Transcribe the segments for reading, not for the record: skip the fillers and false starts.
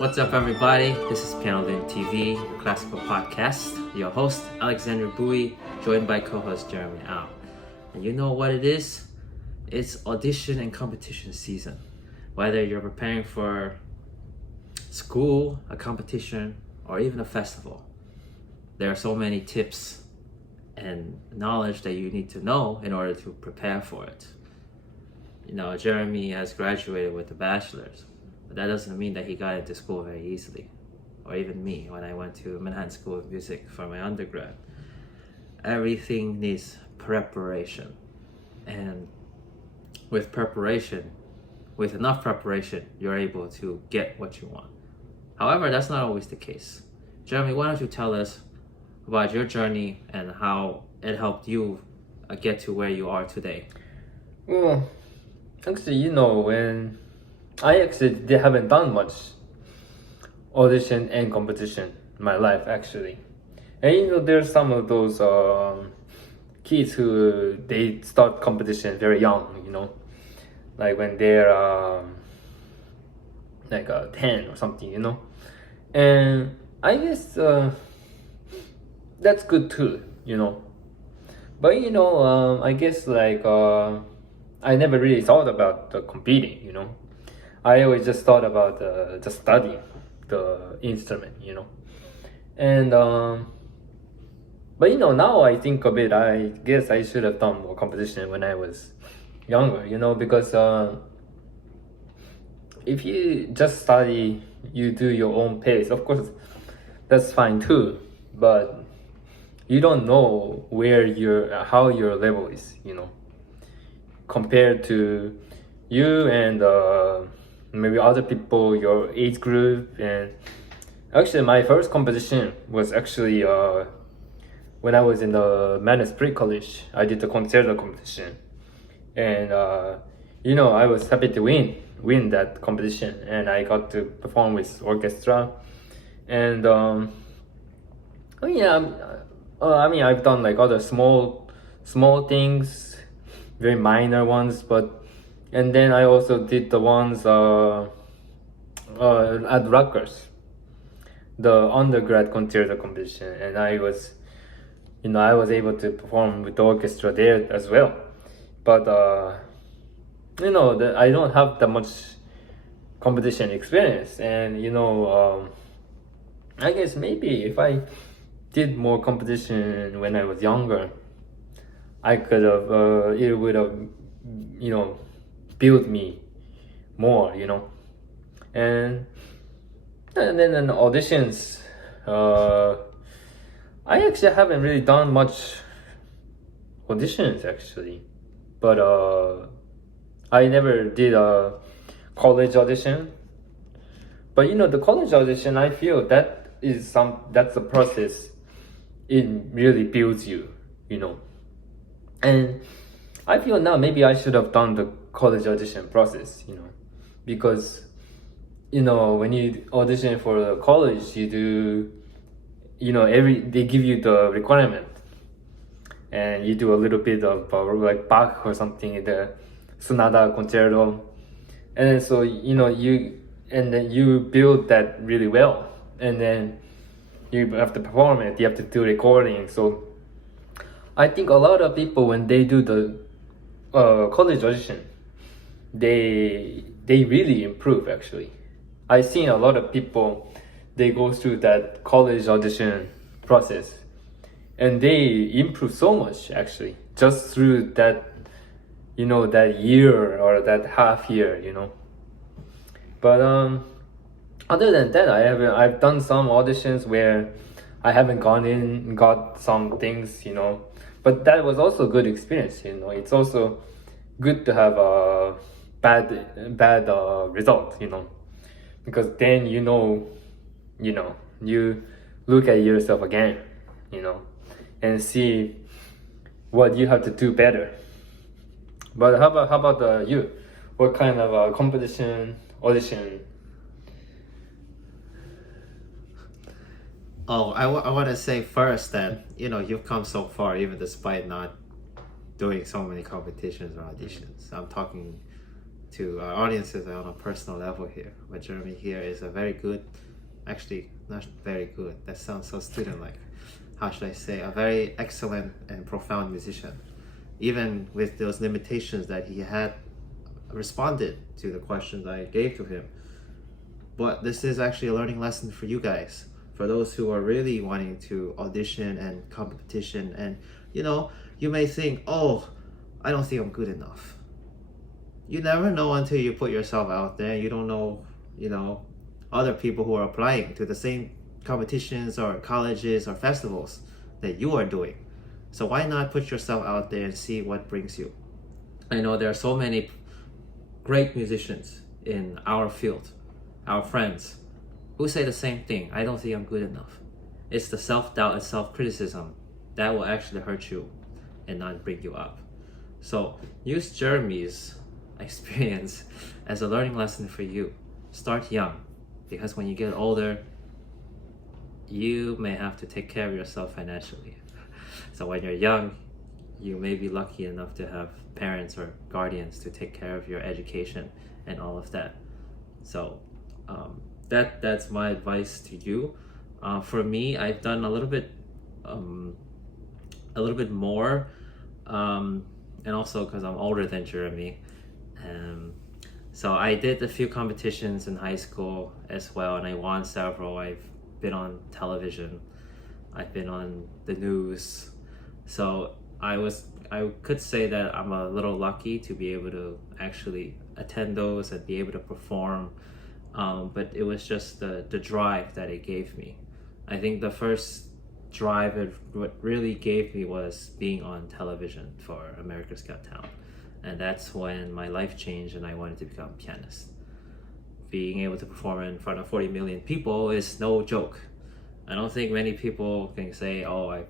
What's up, everybody? This is Pianolin TV, your classical podcast. Your host, Alexander Bowie, joined by co-host Jeremy Au. And you know what it is? It's audition and competition season. Whether you're preparing for school, a competition, or even a festival, there are so many tips and knowledge that you need to know in order to prepare for it. You know, Jeremy has graduated with a bachelor's, but that doesn't mean that he got into school very easily. Or even me, when I went to Manhattan School of Music for my undergrad. Everything needs preparation. And with enough preparation, you're able to get what you want. However, that's not always the case. Jeremy, why don't you tell us about your journey and how it helped you get to where you are today? Well, actually, when I actually haven't done much audition and competition in my life, actually. And there's some of those kids who they start competition very young, like when they're like 10 or something, and I guess that's good too, but I guess I never really thought about competing, I always just thought about just studying the instrument, and but now I think of it, I guess I should have done more competition when I was younger, because if you just study, you do your own pace, of course that's fine too, but you don't know how your level is, compared to you and maybe other people, your age group. And actually my first competition was actually when I was in the Manus pre-college. I did the concerto competition, and I was happy to win that competition, and I got to perform with orchestra. And I've done like other small things, very minor ones, and then I also did the ones at Rutgers, the undergrad concerto competition, and I was able to perform with the orchestra there as well. But I don't have that much competition experience, and I guess maybe if I did more competition when I was younger, I could have it would have built me more, and then in auditions, I actually haven't really done much auditions actually, but I never did a college audition. But the college audition, I feel that's a process. It really builds you, and I feel now maybe I should have done the college audition process, because when you audition for the college, you do, they give you the requirement, and you do a little bit of like Bach or something, the sonata concerto, and then so then you build that really well, and then you have to perform it, you have to do recording. So I think a lot of people, when they do the college audition, they really improve actually. I've seen a lot of people, they go through that college audition process, and they improve so much actually, just through that, that year or that half year, But other than that, I've done some auditions where I haven't gone in and got some things, but that was also a good experience, It's also good to have a bad result, because then you look at yourself again, and see what you have to do better. But how about you? What kind of competition audition? Oh, I want to say first that, you've come so far, even despite not doing so many competitions or auditions. I'm talking to our audiences on a personal level here. But Jeremy here is a very good, actually not very good, that sounds so student-like. How should I say? A very excellent and profound musician. Even with those limitations that he had responded to the questions I gave to him. But this is actually a learning lesson for you guys, for those who are really wanting to audition and competition. And you may think, oh, I don't think I'm good enough. You never know until you put yourself out there. You don't know, other people who are applying to the same competitions or colleges or festivals that you are doing. So why not put yourself out there and see what brings you? I know there are so many great musicians in our field, our friends, who say the same thing. I don't think I'm good enough. It's the self-doubt and self-criticism that will actually hurt you and not bring you up. So use Jeremy's experience as a learning lesson for you. Start young, because when you get older, you may have to take care of yourself financially. So when you're young, you may be lucky enough to have parents or guardians to take care of your education and all of that. So that's my advice to you. For me, I've done a little bit more, and also because I'm older than Jeremy. So I did a few competitions in high school as well, and I won several. I've been on television, I've been on the news. So I could say that I'm a little lucky to be able to actually attend those and be able to perform. But it was just the drive that it gave me. I think the first drive what really gave me was being on television for America's Got Talent. And that's when my life changed and I wanted to become a pianist. Being able to perform in front of 40 million people is no joke. I don't think many people can say, oh, I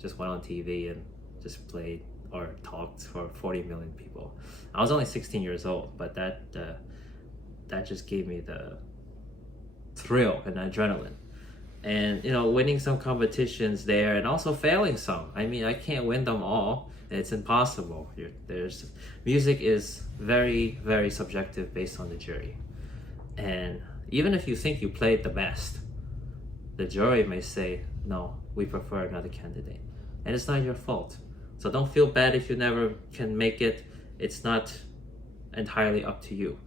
just went on TV and just played or talked for 40 million people. I was only 16 years old, but that just gave me the thrill and adrenaline. And winning some competitions there and also failing some. I mean, I can't win them all. It's impossible. Music is very, very subjective based on the jury. And even if you think you played the best, the jury may say, no, we prefer another candidate. And it's not your fault. So don't feel bad if you never can make it. It's not entirely up to you.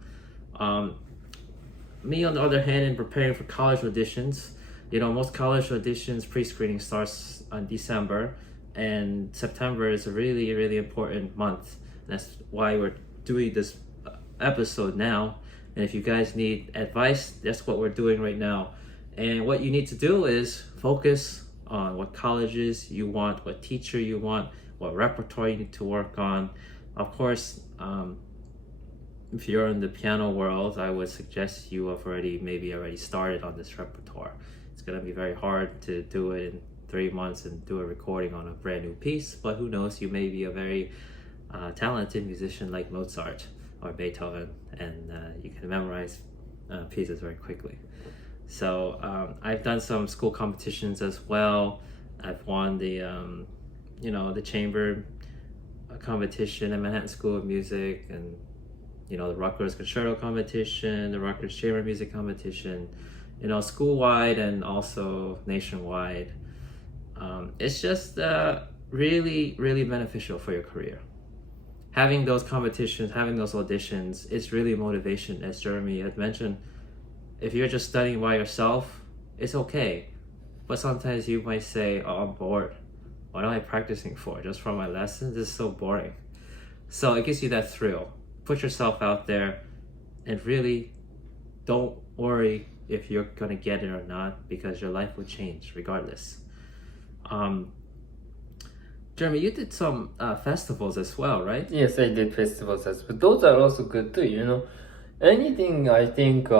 Me, on the other hand, in preparing for college auditions, most college auditions pre-screening starts on December, and September is a really, really important month. That's why we're doing this episode now. And if you guys need advice, that's what we're doing right now. And what you need to do is focus on what colleges you want, what teacher you want, what repertoire you need to work on. Of course, if you're in the piano world, I would suggest you have already started on this repertoire. It's gonna be very hard to do it in 3 months and do a recording on a brand new piece, but who knows, you may be a very talented musician like Mozart or Beethoven, and you can memorize pieces very quickly. So I've done some school competitions as well. I've won the chamber competition at Manhattan School of Music, and the Rutgers Concerto competition, the Rutgers Chamber Music competition, school-wide and also nationwide. It's just really, really beneficial for your career. Having those competitions, having those auditions, it's really motivation. As Jeremy had mentioned, if you're just studying by yourself, it's okay. But sometimes you might say, oh, I'm bored. What am I practicing for? Just for my lessons? This is so boring. So it gives you that thrill. Put yourself out there and really don't worry if you're gonna get it or not, because your life will change regardless. Jeremy, you did some festivals as well, right? Yes, I did festivals as well. Those are also good too, Anything, I think,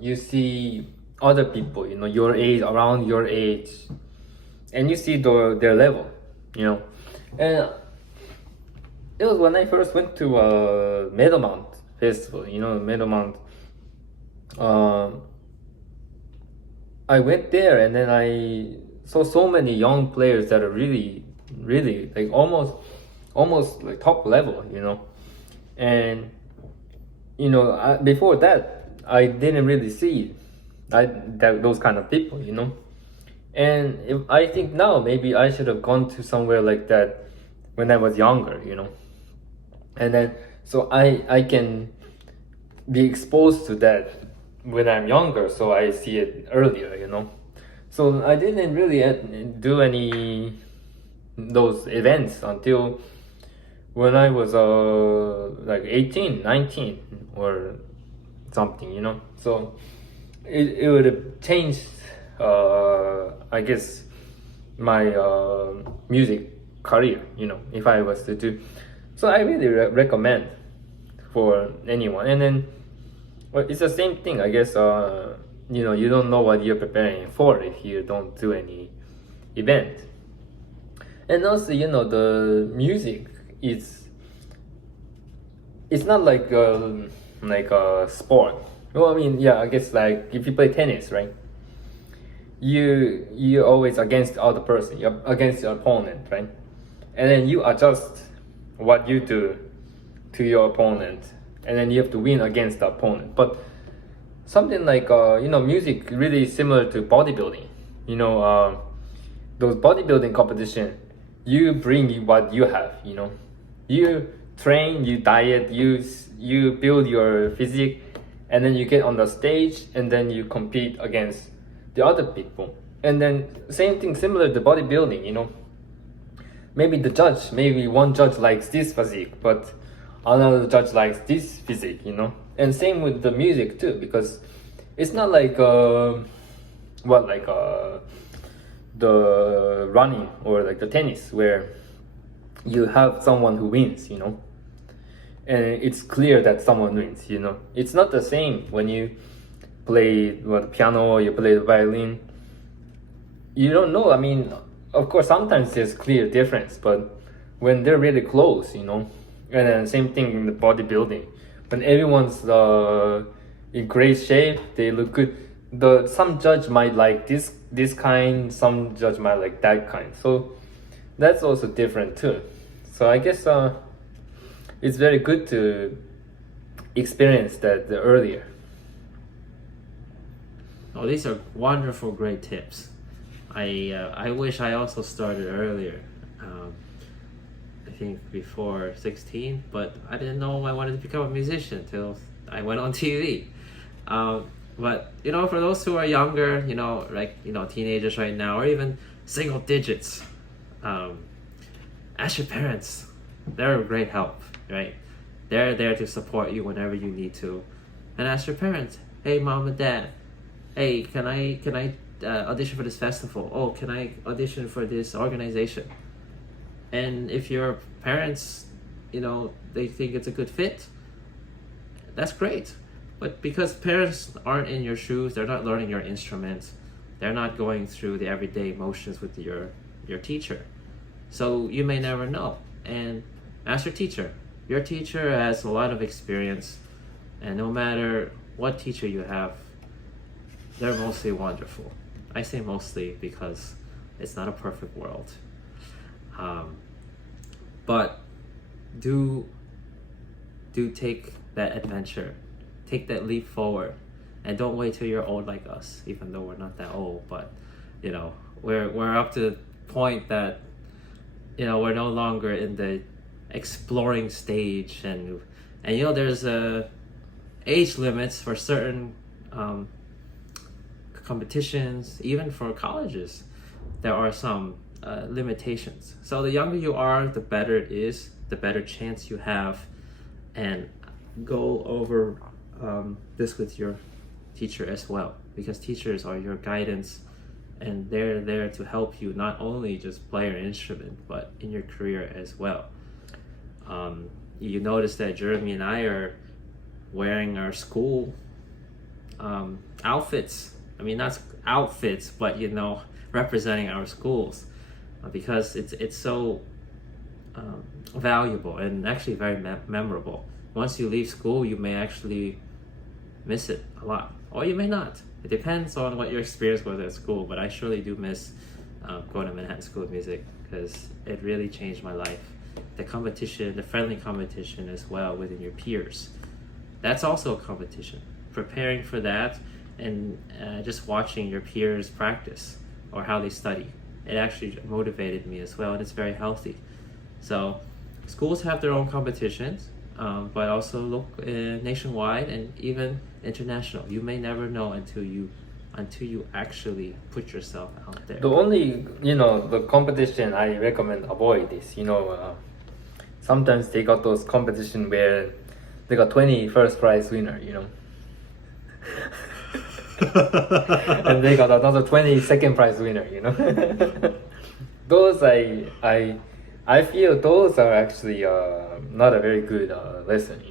you see other people, your age, around your age, and you see their level, And it was when I first went to Meadowmount Festival, Meadowmount. I went there and then I saw so many young players that are really, really like almost like top level, And before that, I didn't really see those kind of people, And I think now maybe I should have gone to somewhere like that when I was younger. And then so I can be exposed to that when I'm younger, so I see it earlier. So I didn't really do any those events until when I was like 18, 19 or something. So it would have changed, I guess, my music career, if I was to do. So I really recommend for anyone. And then, well, it's the same thing, I guess. You don't know what you're preparing for if you don't do any event. And also, the music is, it's not like a sport. Well, I mean, yeah, I guess like if you play tennis, right? You're always against the other person. You're against your opponent, right? And then you adjust what you do to your opponent, and then you have to win against the opponent. But something like music really similar to bodybuilding. Those bodybuilding competition, you bring what you have. You train, you diet, you build your physique, and then you get on the stage, and then you compete against the other people. And then same thing, similar to bodybuilding. Maybe one judge likes this physique, but another judge likes this physique. And same with the music too, because it's not like the running or like the tennis where you have someone who wins, and it's clear that someone wins. It's not the same when you play the piano or you play the violin. You don't know. I mean, of course, sometimes there's clear difference, but when they're really close, and then same thing in the bodybuilding, when everyone's in great shape, they look good. Some judge might like this kind, some judge might like that kind. So that's also different too. So I guess it's very good to experience that earlier. Oh, these are wonderful, great tips. I wish I also started earlier. I think before 16, but I didn't know I wanted to become a musician until I went on TV. But for those who are younger, teenagers right now, or even single digits, ask your parents. They're a great help, right? They're there to support you whenever you need to. And ask your parents, hey, mom and dad, hey, can I audition for this festival? Oh, can I audition for this organization? And if your parents, they think it's a good fit, that's great. But because parents aren't in your shoes, they're not learning your instruments, they're not going through the everyday motions with your teacher. So you may never know. And ask your teacher. Your teacher has a lot of experience, and no matter what teacher you have, they're mostly wonderful. I say mostly because it's not a perfect world. But do take that adventure. Take that leap forward, and don't wait till you're old like us. Even though we're not that old, but we're up to the point that we're no longer in the exploring stage, and there's age limits for certain competitions, even for colleges. There are some limitations. So the younger you are, the better it is, the better chance you have, and go over this with your teacher as well, because teachers are your guidance, and they're there to help you not only just play your instrument but in your career as well. You notice that Jeremy and I are wearing our school outfits. I mean, not outfits, but representing our schools, because it's so valuable and actually very memorable. Once you leave school, you may actually miss it a lot, or you may not. It depends on what your experience was at school, but I surely do miss going to Manhattan School of Music, because it really changed my life. The competition, the friendly competition as well within your peers, That's also a competition. Preparing for that and just watching your peers practice or how they study. It actually motivated me as well, and it's very healthy. So schools have their own competitions, but also look nationwide and even international. You may never know until you actually put yourself out there. The only, the competition I recommend avoid is, sometimes they got those competition where they got 20 first prize winner, and they got another 20 second prize winner, Those I feel those are actually not a very good lesson,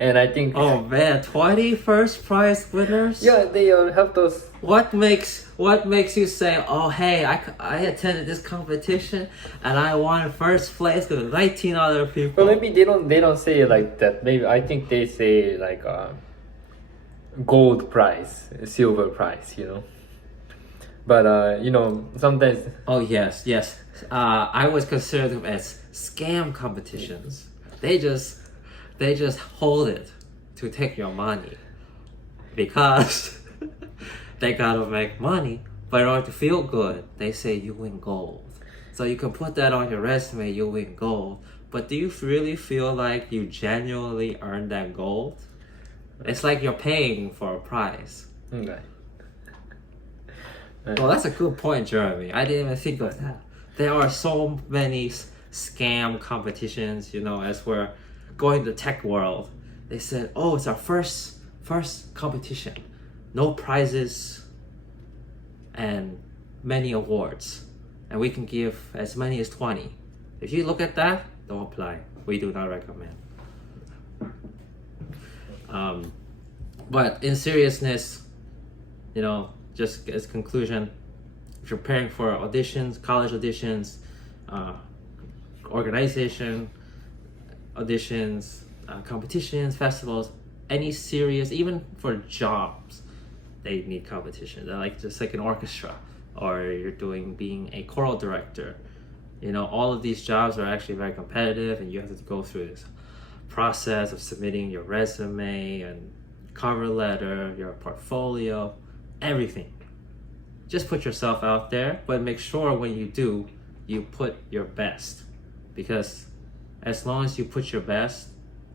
And I think Oh man, 20 first prize winners? yeah, they have those. What makes you say, oh hey, I attended this competition and I won first place with 19 other people? Well, maybe they don't say it like that. Maybe I think they say like gold prize, silver prize, But sometimes. Oh yes. I would consider them as scam competitions. They just hold it to take your money because they gotta make money, but in order to feel good, they say you win gold. So you can put that on your resume, you win gold. But do you really feel like you genuinely earned that gold? It's like you're paying for a prize. Okay. Well, that's a good point, Jeremy. I didn't even think of that. There are so many scam competitions, as we're going to the tech world. They said, oh, it's our first competition. No prizes and many awards. And we can give as many as 20. If you look at that, don't apply. We do not recommend. But in seriousness, just as conclusion, if you're preparing for auditions, college auditions, organization auditions, competitions, festivals, any serious, even for jobs, they need competition. They're just like an orchestra, or you're being a choral director. All of these jobs are actually very competitive, and you have to go through this process of submitting your resume and cover letter, your portfolio, everything. Just put yourself out there, but make sure when you do, you put your best. Because as long as you put your best,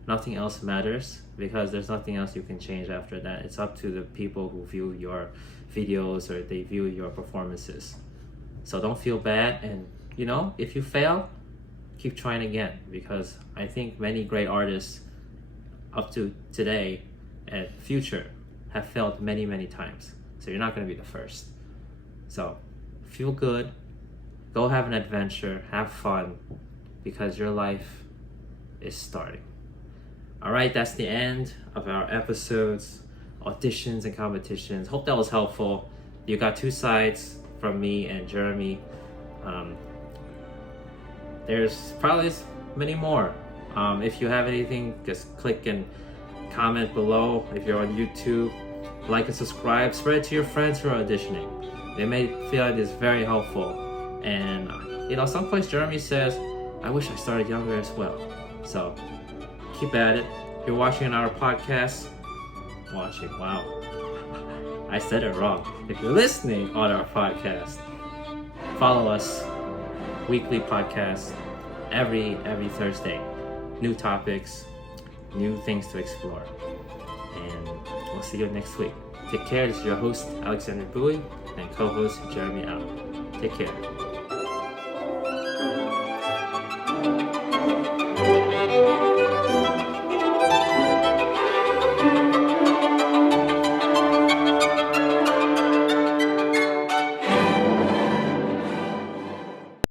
nothing else matters, because there's nothing else you can change after that. It's up to the people who view your videos or they view your performances. So don't feel bad, and if you fail, keep trying again, because I think many great artists up to today and future have failed many, many times. So you're not going to be the first. So feel good, go have an adventure, have fun, because your life is starting. All right, that's the end of our episodes, auditions and competitions. Hope that was helpful. You got two sides from me and Jeremy. There's probably many more. If you have anything, just click and comment below. If you're on YouTube, like and subscribe. Spread it to your friends who are auditioning. They may feel like it's very helpful. And some place Jeremy says, I wish I started younger as well. So keep at it. If you're watching our podcast, wow. I said it wrong. If you're listening on our podcast, follow us. Weekly podcast every Thursday. New topics, new things to explore. And we'll see you next week. Take care. This is your host, Alexander Bowie, and co-host, Jeremy Out. Take care.